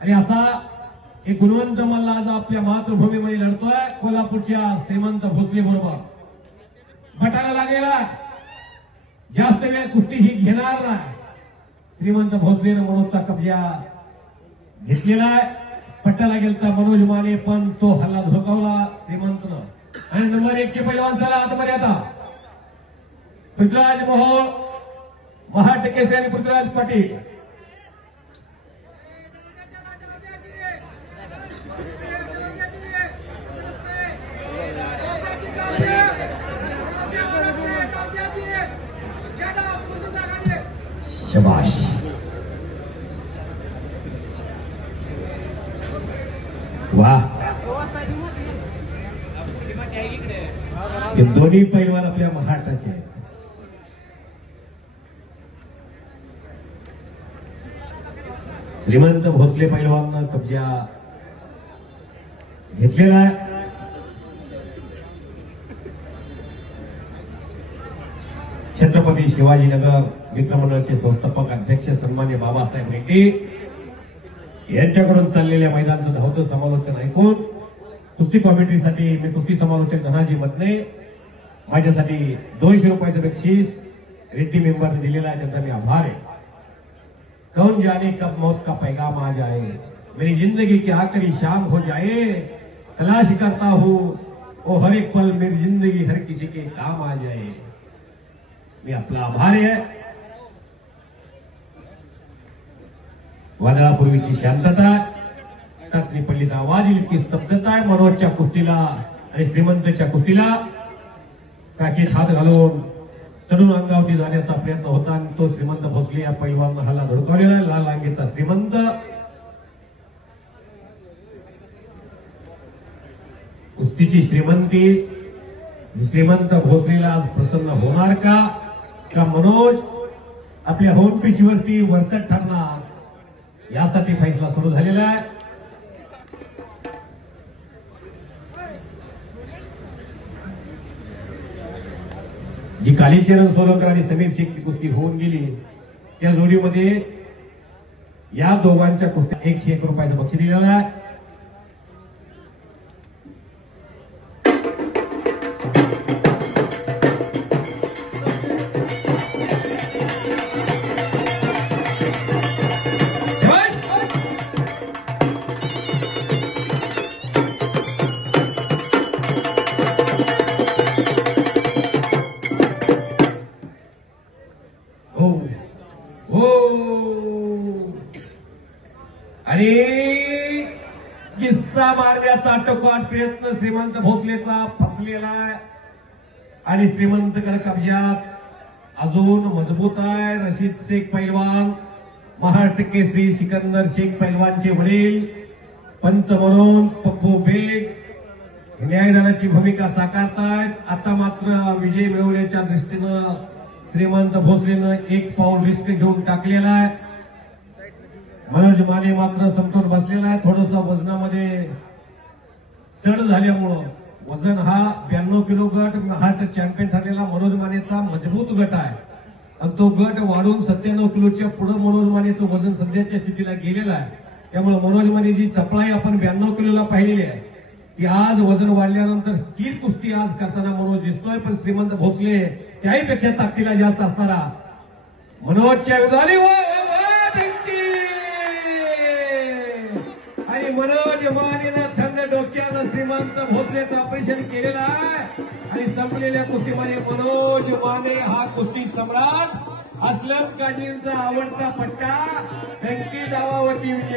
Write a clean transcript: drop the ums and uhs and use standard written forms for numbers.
आणि असा एक गुणवंत मल्ल आज आपल्या मातृभूमीमध्ये लढतोय कोल्हापूरच्या श्रीमंत भोसले बरोबर. बटाला लागलेला जास्त वेळ कुस्ती ही घेणार नाही. श्रीमंत भोसलेनं मनोजचा कब्जा घेतलेला आहे. पट्टाला गेलता मनोज माने पण तो हल्ला धोकावला श्रीमंतनं. आणि नंबर 1 चे पैलवान चला आतमध्ये आता पृथ्वीराज मोहोळ महाड केसरी आणि पृथ्वीराज पाटील. शबाश. वाह. हे दोन्ही पैलवान आपल्या महाराष्ट्राचे आहेत. श्रीमंत भोसले पैलवान कब्जा घेतलेला आहे. छत्रपती शिवाजीनगर मित्रमंडळाचे संस्थापक अध्यक्ष सन्मान्य बाबासाहेब रेड्डी यांच्याकडून चाललेल्या मैदानाचं धावतं समालोचन ऐकून कुस्ती कॉमेंट्रीसाठी मी कुस्ती समालोचक धनाजी मदने माझ्यासाठी 200 रुपयाचं बक्षीस रेड्डी मेंबरने दिलेला आहे. त्यांचा मी आभार आहे. कौन जाने कब मौत का पैगाम आ जाए, मेरी जिंदगी की आखिरी शाम हो जाए, तलाश करता हूं वो हर एक पल मेरी जिंदगी हर किसी के काम आ जाए. मी आपला आभारी आहे. वादळापूर्वीची शांतता, टाचणी पडली तर आवाज येईल की स्तब्धता आहे. मनोजच्या कुस्तीला आणि श्रीमंतच्या कुस्तीला काकीत हात घालून चढून अंगावरती जाण्याचा प्रयत्न होता आणि तो श्रीमंत भोसले या पैलवान हल्ला धडकवलेला. लाल रांगेचा श्रीमंत कुस्तीची श्रीमंती श्रीमंत भोसलेला आज प्रसन्न होणार का मनोज आपल्या होम पिचवरती वरचढ ठरणार यासाठी फैसला सुरू झालेला आहे. जी कालीचरण सोलंकर आणि समीर शेखची कुस्ती होऊन गेली त्या जोडीमध्ये या दोघांच्या कुस्ती 101 रुपयाचं बक्षीस दिलेलं आहे. आणि किस्सा मारण्याचा आटोकाट प्रयत्न श्रीमंत भोसलेचा फसलेला आहे आणि श्रीमंतकडे कब्जात अजून मजबूत आहे. रशीद शेख पैलवान महाराष्ट्र केसरी सिकंदर शेख पैलवानचे वडील पंच म्हणून पप्पू बेग न्यायदानाची भूमिका साकारतायत. आता मात्र विजय मिळवण्याच्या दृष्टीनं श्रीमंत भोसलेनं एक पाऊल रिस्क घेऊन टाकलेला आहे. मनोज माने मात्र समतोल बसलेला आहे. थोडंसं वजनामध्ये चढ झाल्यामुळं वजन हा 92 किलो गट महाराष्ट्र चॅम्पियन ठरलेला मनोज मानेचा मजबूत गट आहे आणि तो गट वाढून 97 किलोच्या पुढे मनोज मानेचं वजन सध्याच्या स्थितीला गेलेलं आहे. त्यामुळे मनोज माने जी चपळाई आपण 92 किलोला पाहिलेली आहे ती आज वजन वाढल्यानंतर स्थिर कुस्ती आज करताना मनोज दिसतोय. पण श्रीमंत भोसले त्याहीपेक्षा ताकदीला जास्त असणारा मनोजच्या विरोधात आणि मनोज मानेनं थंड डोक्यानं श्रीमंत भोसलेचं ऑपरेशन केलेलं आहे आणि संपलेल्या कुस्तीमध्ये मनोज माने हा कुस्ती सम्राट असलम काजींचा आवडता पट्टा व्यक्ती डावावरती विजय.